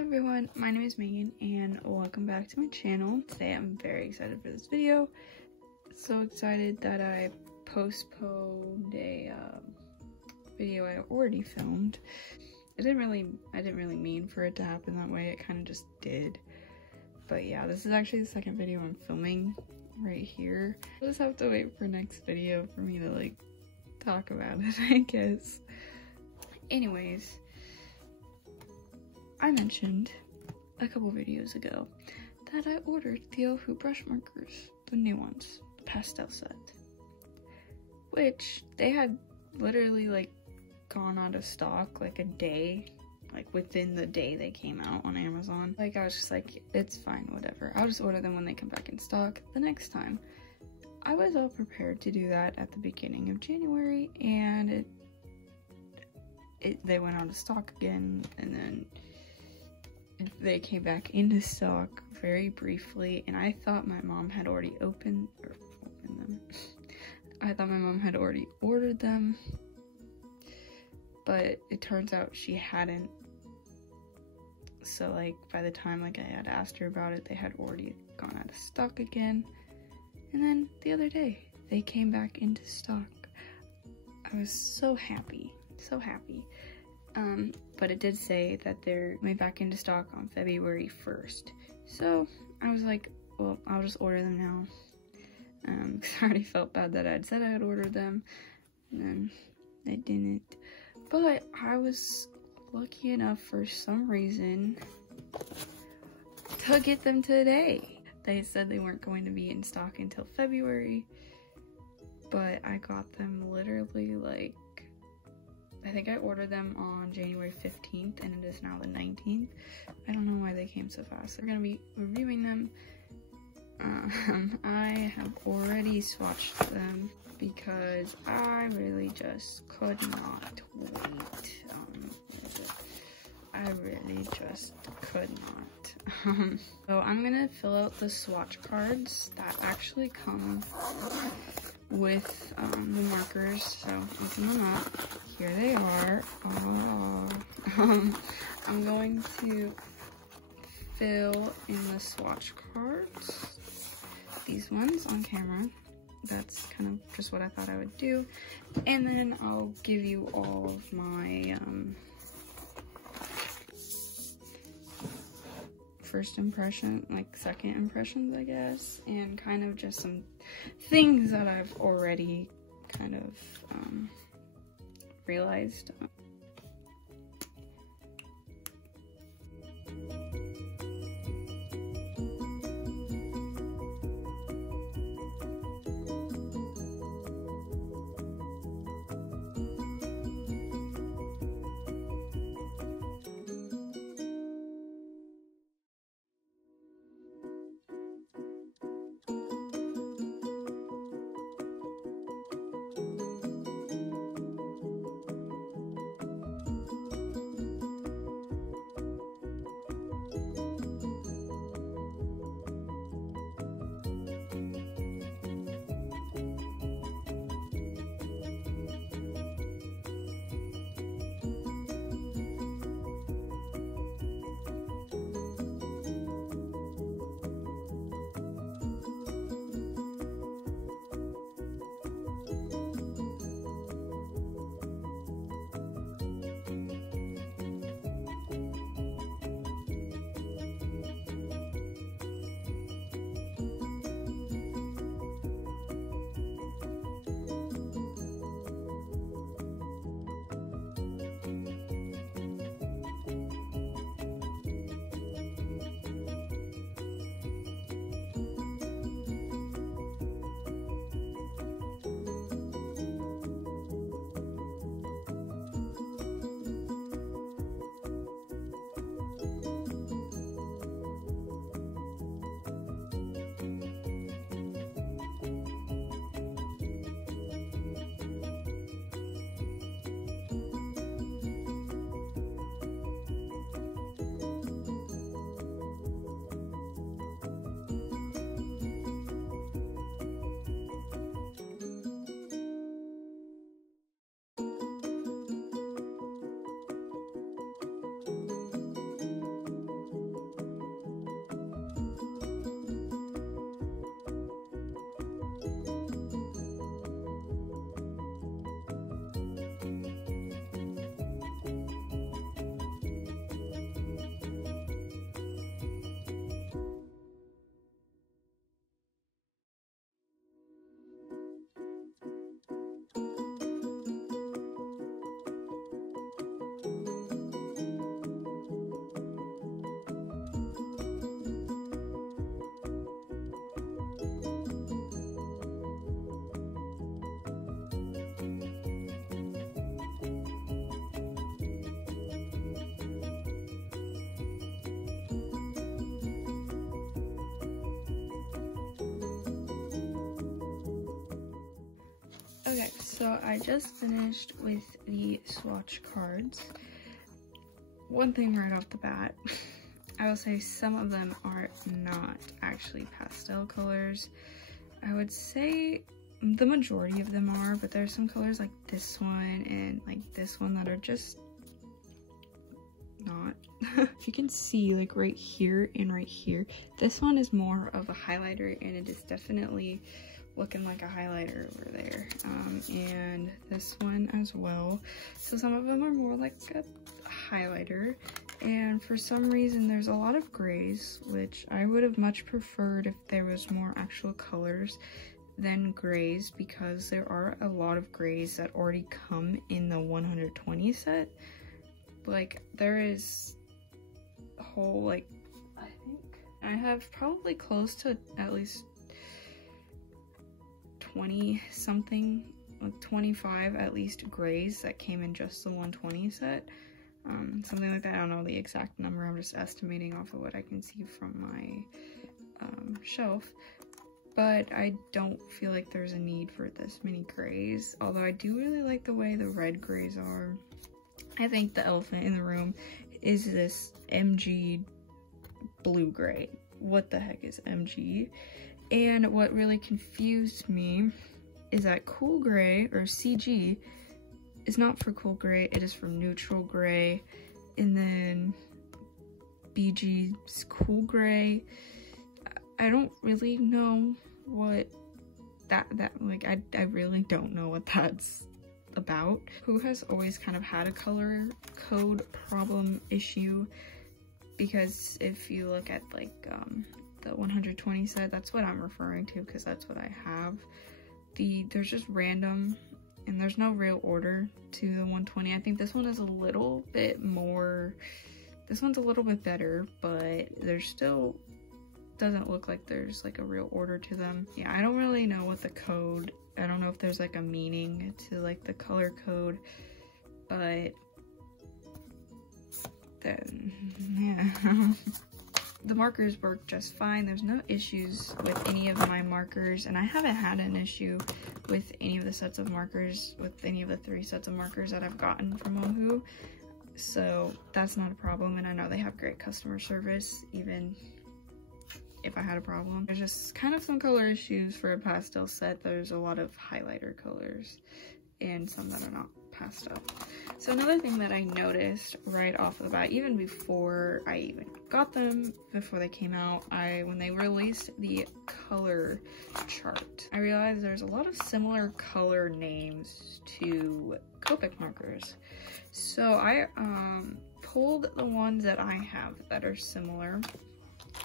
everyone, my name is Megan and welcome back to my channel. Today I'm very excited for this video. So excited that I postponed a video I already filmed. I didn't really mean for it to happen that way, it kind of just did. But yeah, this is actually the second video I'm filming right here. I'll just have to wait for next video for me to like talk about it, I guess. Anyways, I mentioned a couple videos ago that I ordered the ohuhu brush markers, the new ones, the pastel set, which they had literally like gone out of stock like a day, like within the day they came out on Amazon. Like I was just like, it's fine, whatever, I'll just order them when they come back in stock the next time. I was all prepared to do that at the beginning of January, and they went out of stock again, and then they came back into stock very briefly, and I thought my mom had already opened them. I thought my mom had already ordered them, but it turns out she hadn't. So like by the time like I had asked her about it, they had already gone out of stock again. And then the other day they came back into stock. I was so happy, so happy. But it did say that they're made back into stock on February 1st. So I was like, well, I'll just order them now. Because I already felt bad that I'd said I had ordered them, and then I didn't. But I was lucky enough for some reason to get them today. They said they weren't going to be in stock until February, but I got them literally like, I think I ordered them on January 15th and it is now the 19th. I don't know why they came so fast. We're gonna be reviewing them. I have already swatched them because I really just could not wait. I really just could not. So I'm gonna fill out the swatch cards that actually come with the markers, so open them up. Here they are. I'm going to fill in the swatch cards, these ones on camera. That's kind of just what I thought I would do, and then I'll give you all of my first impression, like second impressions, I guess, and kind of just some things that I've already kind of realized. So I just finished with the swatch cards. One thing right off the bat, I will say some of them are not actually pastel colors. I would say the majority of them are, but there's some colors like this one and like this one that are just not. You can see like right here and right here, this one is more of a highlighter and it is definitely looking like a highlighter over there, and this one as well. So some of them are more like a highlighter, and for some reason there's a lot of grays, which I would have much preferred if there was more actual colors than grays, because there are a lot of grays that already come in the 120 set. Like there is a whole, like, I think I have probably close to at least 20 something, like 25 at least grays that came in just the 120 set. Something like that. I don't know the exact number, I'm just estimating off of what I can see from my shelf. But I don't feel like there's a need for this many grays, although I do really like the way the red grays are. I think the elephant in the room is this MG blue gray. What the heck is MG? And what really confused me is that cool gray, or CG, is not for cool gray, it is for neutral gray. And then BG's cool gray. I don't really know what that like, I really don't know what that's about. Who has always kind of had a color code problem issue, because if you look at like the 120 set, that's what I'm referring to, because that's what I have. There's just random, and there's no real order to the 120. I think this one is a little bit more, this one's a little bit better, but there's still doesn't look like there's like a real order to them. Yeah, I don't really know what the code, I don't know if there's like a meaning to like the color code, but then yeah. The markers work just fine. There's no issues with any of my markers, and I haven't had an issue with any of the sets of markers, with any of the 3 sets of markers that I've gotten from Ohuhu. So that's not a problem, and I know they have great customer service, even if I had a problem. There's just kind of some color issues for a pastel set. There's a lot of highlighter colors and some that are not pastel. So another thing that I noticed right off the bat, even before I even got them, before they came out, when they released the color chart, I realized there's a lot of similar color names to Copic markers. So I pulled the ones that I have that are similar,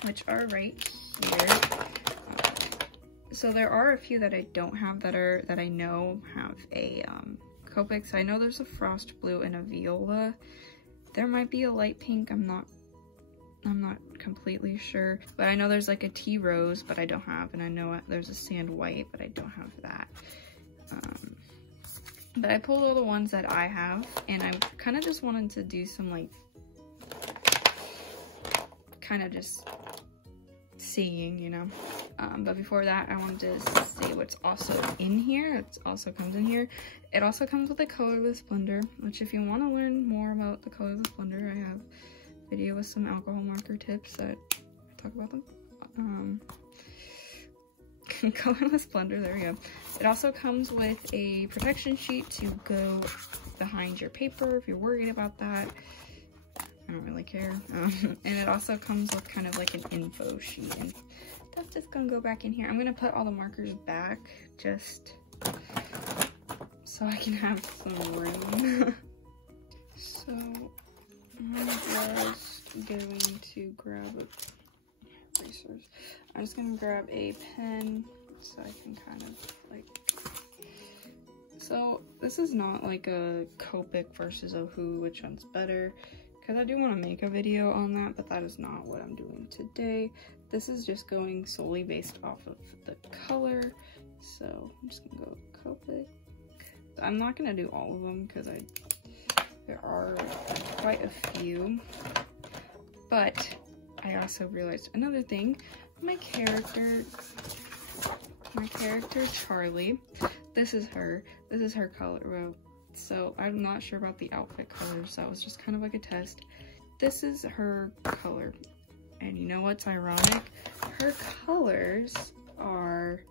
which are right here. So there are a few that I don't have that I know have a Copic. So I know there's a frost blue and a viola. There might be a light pink, I'm not completely sure, but I know there's like a tea rose, but I don't have, and I know there's a sand white, but I don't have that. But I pulled all the ones that I have, and I kind of just wanted to do some like kind of just seeing, you know. But before that, I wanted to say what's also in here. It also comes in here. It also comes with a colorless blender, which if you want to learn more about the colorless blender, I have a video with some alcohol marker tips that I talk about them. Colorless blender, there we go. It also comes with a protection sheet to go behind your paper if you're worried about that. I don't really care. And it also comes with kind of like an info sheet, and that's just gonna go back in here. I'm gonna put all the markers back just so I can have some room. So I'm just going to grab a resource. I'm just gonna grab a pen so I can kind of like, so this is not like a Copic versus Ohuhu, which one's better, because I do want to make a video on that, but that is not what I'm doing today. This is just going solely based off of the color. So I'm just gonna go Copic. I'm not gonna do all of them because there are quite a few, but I also realized another thing. My character Charlie this is her color. Well, so I'm not sure about the outfit colors. That was just kind of like a test. This is her color. And you know what's ironic? Her colors are,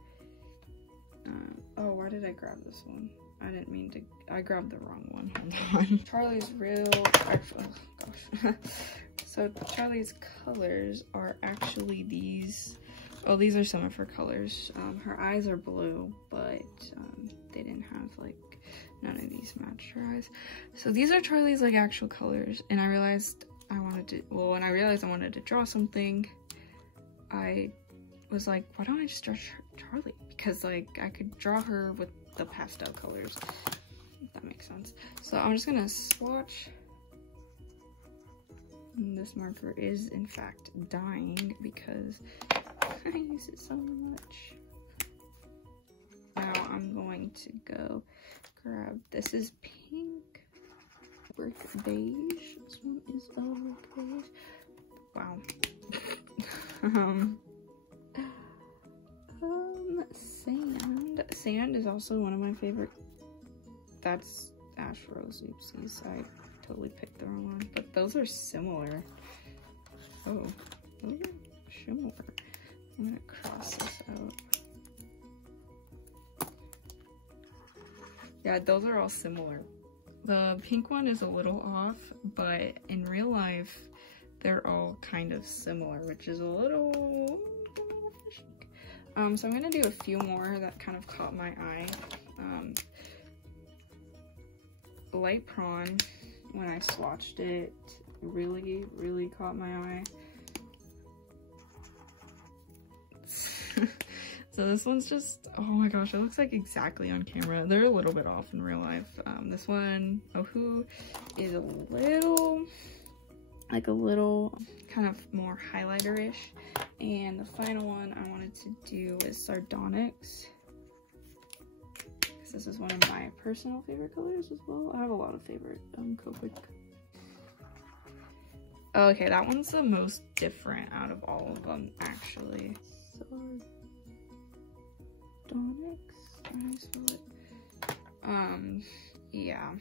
oh, why did I grab this one? I didn't mean to, I grabbed the wrong one, hold on. Charlie's real, actually, oh gosh. So Charlie's colors are actually these. Oh, these are some of her colors. Her eyes are blue, but they didn't have like, none of these matched her eyes. So these are Charlie's like actual colors, and I realized I wanted to, well, when I realized I wanted to draw something, I was like, why don't I just draw Charlie? Because like I could draw her with the pastel colors, if that makes sense. So I'm just gonna swatch. And this marker is in fact dying because I use it so much. Now I'm going to go grab, this is pink, brick beige. This one is brick beige. Wow. Sand. Sand is also one of my favorite. That's Ash Rose. Oopsies, I totally picked the wrong one. But those are similar. Oh, those are similar. I'm gonna cross this out. Yeah, those are all similar. The pink one is a little off, but in real life, they're all kind of similar, which is a little fishy. So I'm gonna do a few more that kind of caught my eye. Light prawn, when I swatched it, really, really caught my eye. So this one's just, oh my gosh, it looks like exactly on camera. They're a little bit off in real life. This one, Ohuhu, is a little, like a little kind of more highlighter-ish. And the final one I wanted to do is Sardonyx. Because this is one of my personal favorite colors as well. I have a lot of favorite Copic. Okay, that one's the most different out of all of them, actually. Sardonyx, how do I spell it? Yeah.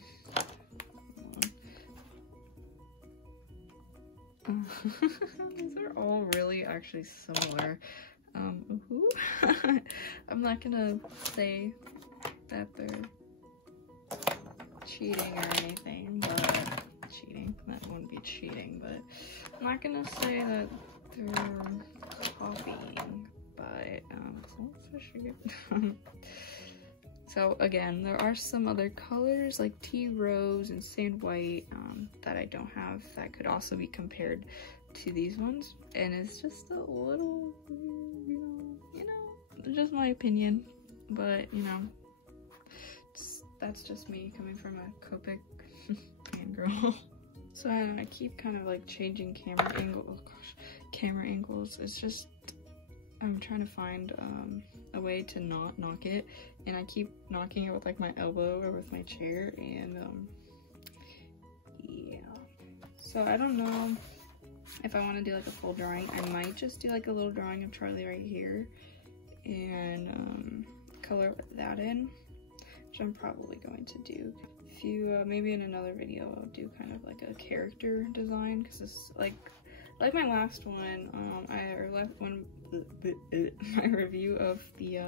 These are all really actually similar. I'm not gonna say that they're cheating or anything, but cheating, that wouldn't be cheating, but I'm not gonna say that they're copying, but so again, there are some other colors like tea rose and sand white that I don't have that could also be compared to these ones, and it's just a little, you know, just my opinion, but you know, that's just me coming from a Copic fangirl. So I keep kind of like changing camera angle. Oh gosh, camera angles. It's just I'm trying to find a way to not knock it, and I keep knocking it with like my elbow or with my chair, and yeah. So I don't know if I want to do like a full drawing. I might just do like a little drawing of Charlie right here and color that in, which I'm probably going to do. If you maybe in another video I'll do kind of like a character design, because it's like my last one, my review of the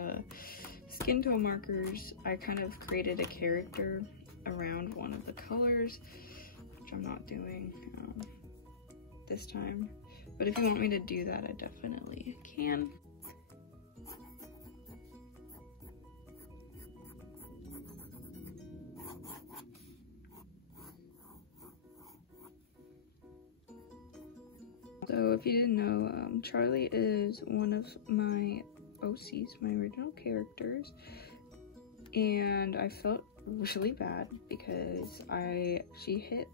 skin tone markers, I kind of created a character around one of the colors, which I'm not doing this time. But if you want me to do that, I definitely can. So if you didn't know, Charlie is one of my OCs, my original characters, and I felt really bad because she hit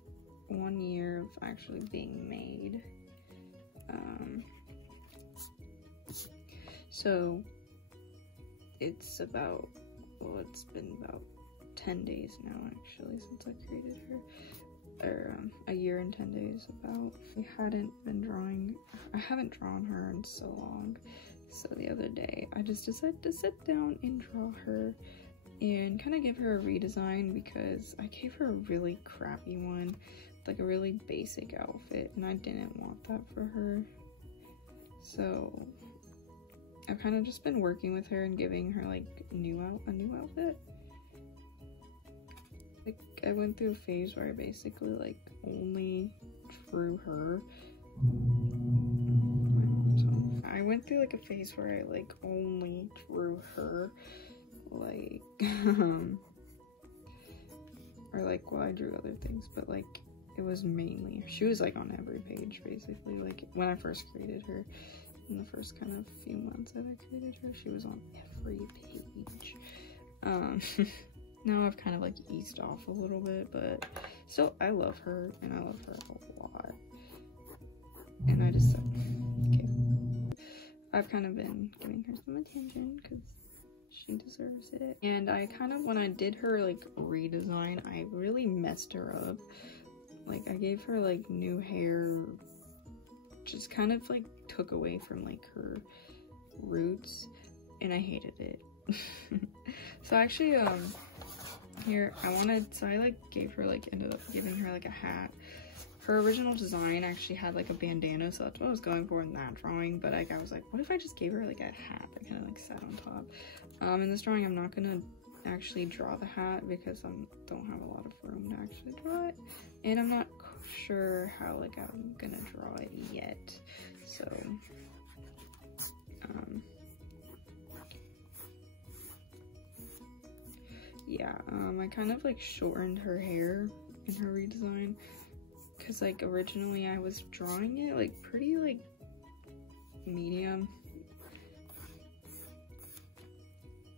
1 year of actually being made. So it's about, well, it's been about 10 days now actually since I created her. Or a year and 10 days about. I haven't drawn her in so long, so the other day I just decided to sit down and draw her, and kind of give her a redesign because I gave her a really crappy one, like a really basic outfit, and I didn't want that for her. So I've kind of just been working with her and giving her like a new outfit. Like I went through a phase where I basically like only drew her. I went through like a phase where I like only drew her, like or like, well, I drew other things, but like it was mainly, she was like on every page basically. Like when I first created her, in the first kind of few months that I created her, she was on every page. Now I've kind of like eased off a little bit, but still I love her, and I love her a lot. And I just said, okay, I've kind of been giving her some attention because she deserves it. And I kind of, when I did her like redesign, I really messed her up. Like I gave her like new hair, just kind of like took away from like her roots, and I hated it. So actually here I like gave her like, ended up giving her like a hat. Her original design actually had like a bandana, so that's what I was going for in that drawing, but like I was like, what if I just gave her like a hat that kind of like sat on top. In this drawing I'm not gonna actually draw the hat because I don't have a lot of room to actually draw it, and I'm not sure how like I'm gonna draw it yet. So yeah, I kind of like shortened her hair in her redesign because like originally I was drawing it like pretty like medium,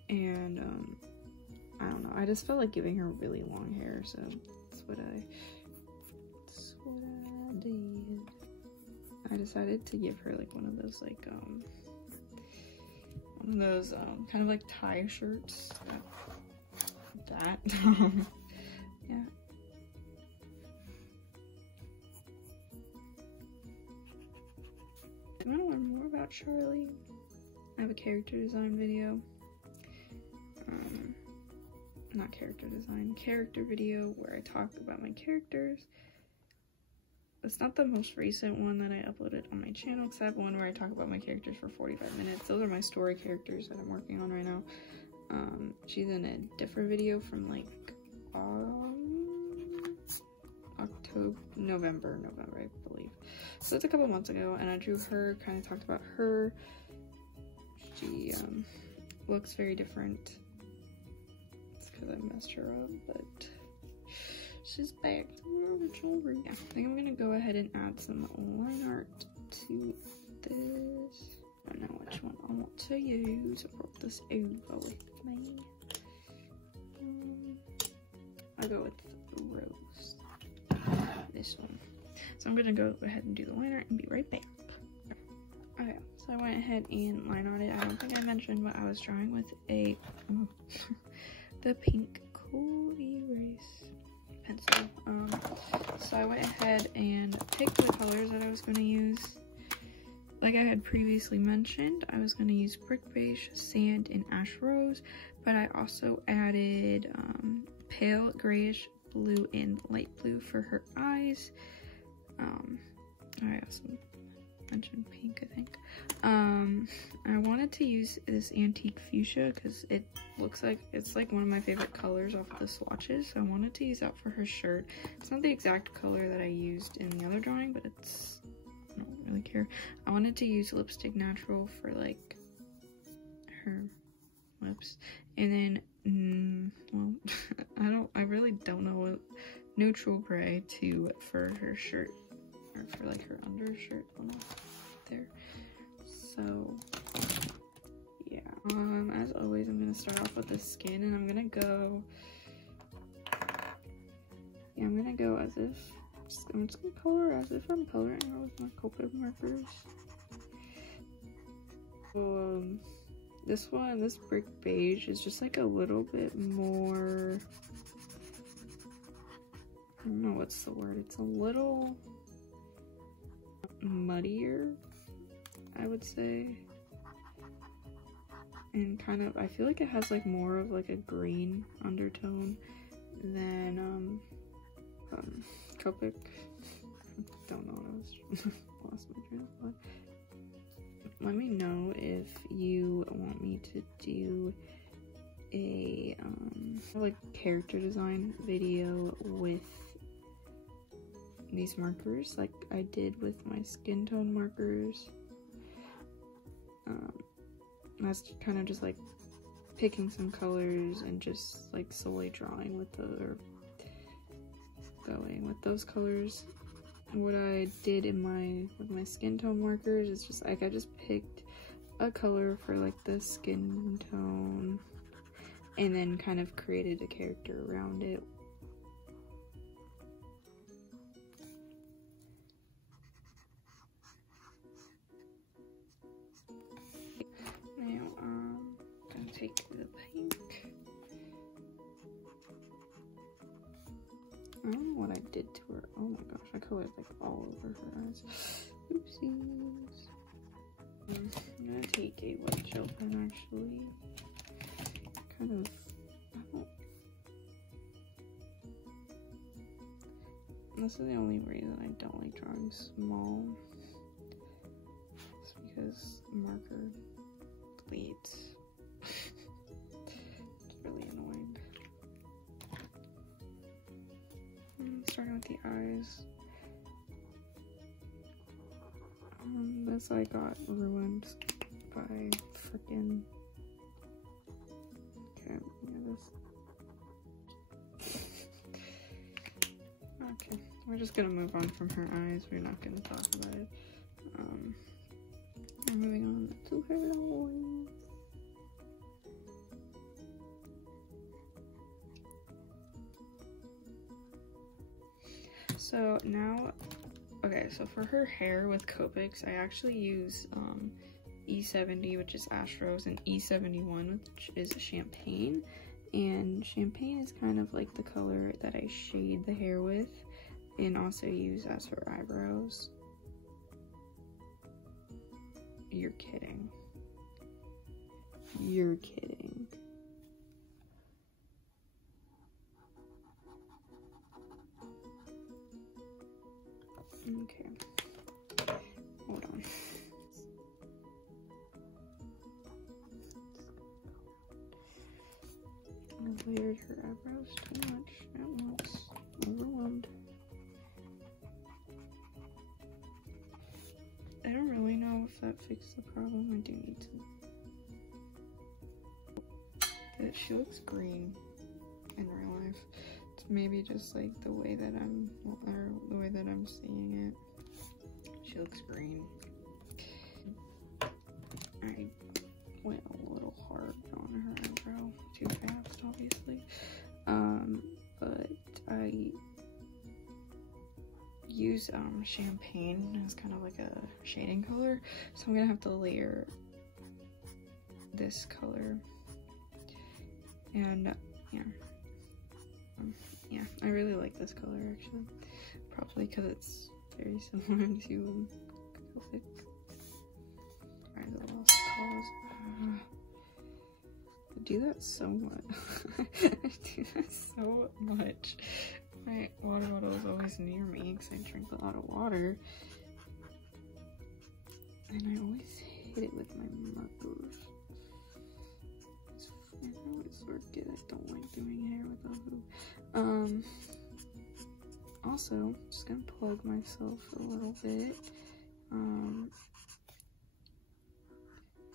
and I don't know, I just felt like giving her really long hair, so that's what I did. I decided to give her like one of those like kind of like tie shirts, that yeah. If you want to learn more about Charlie, I have a character design video. Not character design, character video where I talk about my characters. It's not the most recent one that I uploaded on my channel, because I have one where I talk about my characters for 45 minutes. Those are my story characters that I'm working on right now. She's in a different video from like November, I believe. So it's a couple months ago, and I drew her, kind of talked about her. She looks very different. It's because I messed her up, but she's back to her original root. Yeah, I think I'm gonna go ahead and add some line art to this. I don't know which one I want to use. I brought this over with me. I'll go with Rose. This one. So I'm gonna go ahead and do the line art and be right back. Okay, so I went ahead and line arted. I don't think I mentioned what I was drawing with a the pink Cool Erase pencil. So I went ahead and picked the colors that I was going to use. Like I had previously mentioned, I was going to use brick beige, sand, and ash rose, but I also added pale grayish blue and light blue for her eyes. I also mentioned pink, I think. I wanted to use this antique fuchsia because it looks like it's like one of my favorite colors off of the swatches, so I wanted to use that for her shirt. It's not the exact color that I used in the other drawing, but it's, I don't really care. I wanted to use Lipstick Natural for like her lips, and then well I really don't know what neutral gray for her shirt, or for like her undershirt one there. So yeah, as always, I'm gonna start off with the skin, and I'm gonna go as if I'm just gonna color as if I'm coloring her with my PASTEL markers. So this brick beige is just like a little bit more, I don't know what's the word, it's a little muddier, I would say. and kind of, I feel like it has like more of like a green undertone than Copic. Don't know what I was lost my train of thought. Let me know if you want me to do a like character design video with these markers like I did with my skin tone markers. That's kind of just like picking some colors and just like solely drawing with the, or going with those colors. What I did with my skin tone markers is just like I just picked a color for like the skin tone and then kind of created a character around it. Now I'm gonna take the pink. I don't know what I did to her. Oh my gosh, I colored like all over her eyes. Oopsies. I'm gonna take a white gel pen actually. Kind of, this is the only reason I don't like drawing small. It's because marker bleeds. It's really annoying. Starting with the eyes. This I got ruined by freaking. Okay, yeah, this. Okay, we're just gonna move on from her eyes. We're not gonna talk about it. We're moving on to her nose. So now, okay, so for her hair with Copics, I actually use E70, which is Ash Rose, and E71, which is Champagne. And Champagne is kind of like the color that I shade the hair with, and also use as her eyebrows. You're kidding. You're kidding. Okay, hold on. I layered her eyebrows too much at once. Overwhelmed. I don't really know if that fixed the problem. I do need to. She looks green in real life. It's maybe just like the way that I'm seeing it. She looks green. I went a little hard on her eyebrow, too fast, obviously. But I use Champagne as kind of like a shading color, so I'm gonna have to layer this color. And yeah, I really like this color actually, probably because it's very similar to Copic. Alright, the lost colors. I do that so much. I do that so much. My water bottle is always near me because I drink a lot of water. And I always hit it with my markers. I always forget I don't like doing hair with ohuhu. Also, just gonna plug myself a little bit.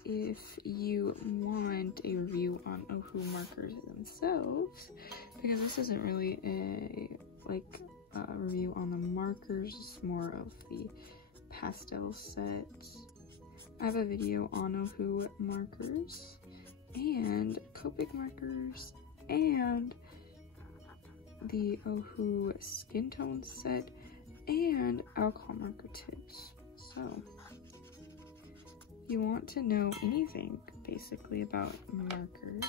If you want a review on ohuhu markers themselves, because this isn't really a review on the markers, it's more of the pastel sets. I have a video on ohuhu markers and Copic markers and the ohuhu skin tone set and alcohol marker tips. So if you want to know anything basically about markers,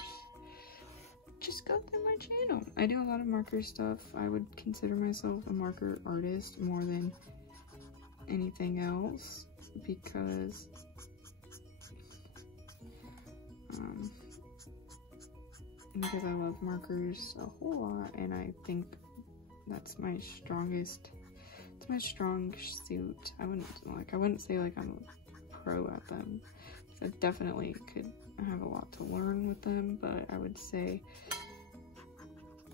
just go through my channel. I do a lot of marker stuff. I would consider myself a marker artist more than anything else because because I love markers a whole lot, and I think that's my strongest, it's my strong suit. I wouldn't say like I'm a pro at them. I definitely could have a lot to learn with them, but I would say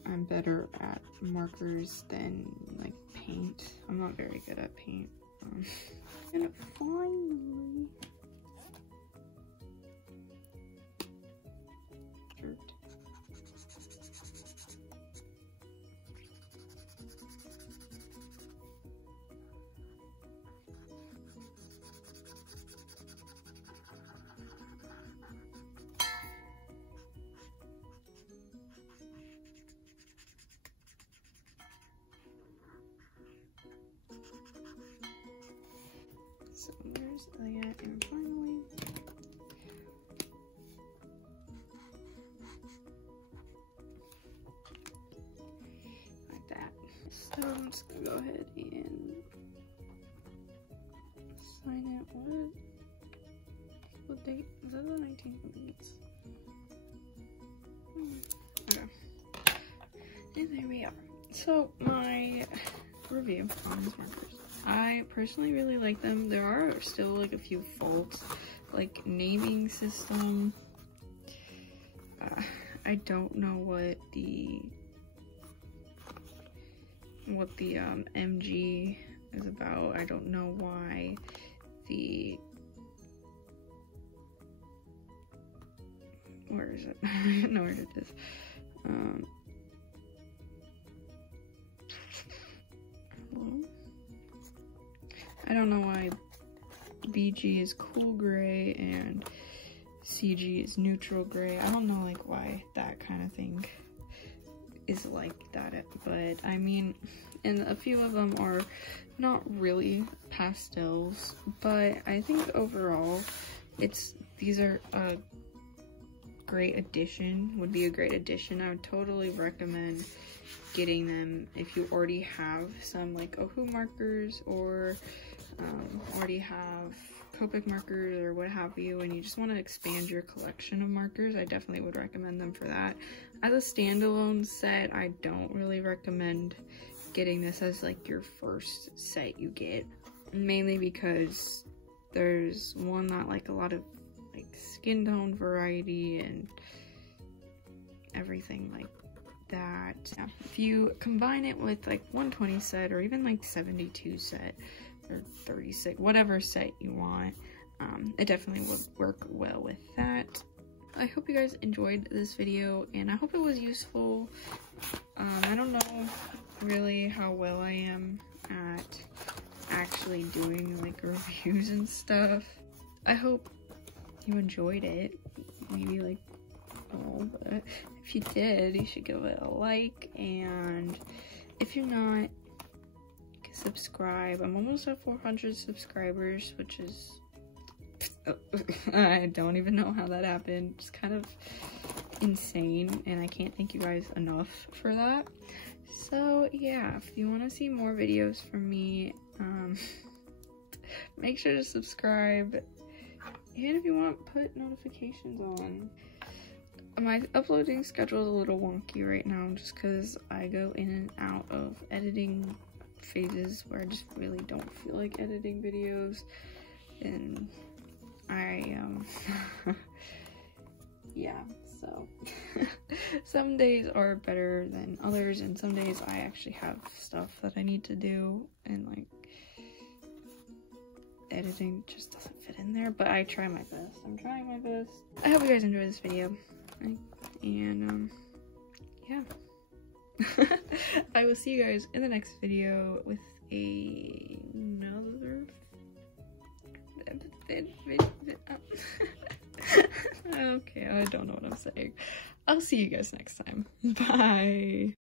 I'm better at markers than like paint. I'm not very good at paint. And finally, shirt. So there's that, and finally, like that. So I'm just gonna go ahead and sign it. What date? Is that the 19th? I think it's. Okay. And there we are. So my review on these markers. I personally really like them. There are still like a few faults, like naming system. I don't know what the MG is about. I don't know why the, where is it? I don't know where it is. I don't know why BG is cool gray and CG is neutral gray. I don't know like why that kind of thing is like that, but I mean, and a few of them are not really pastels, but I think overall these are a great addition, would be a great addition. I would totally recommend getting them if you already have some like ohuhu markers, or already have Copic markers or what have you, and you just want to expand your collection of markers. I definitely would recommend them for that. As a standalone set, I don't really recommend getting this as like your first set you get, mainly because there's not like a lot of like skin tone variety and everything like that. Yeah. If you combine it with like 120 set or even like 72 set or 36, whatever set you want, it definitely would work well with that. I hope you guys enjoyed this video, and I hope it was useful. I don't know really how well I am at actually doing like reviews and stuff. I hope you enjoyed it. Maybe like, oh, but if you did, you should give it a like, and if you're not, you can subscribe. I'm almost at 400 subscribers, which is I don't even know how that happened. It's kind of insane, and I can't thank you guys enough for that. So yeah, if you want to see more videos from me, make sure to subscribe. And if you want, put notifications on. My uploading schedule is a little wonky right now, just because I go in and out of editing phases where I just really don't feel like editing videos, and yeah, so some days are better than others, and some days I actually have stuff that I need to do, and like editing just doesn't fit in there, but I try my best. I'm trying my best. I hope you guys enjoy this video, and yeah. I will see you guys in the next video with another okay, I don't know what I'm saying. I'll see you guys next time. Bye.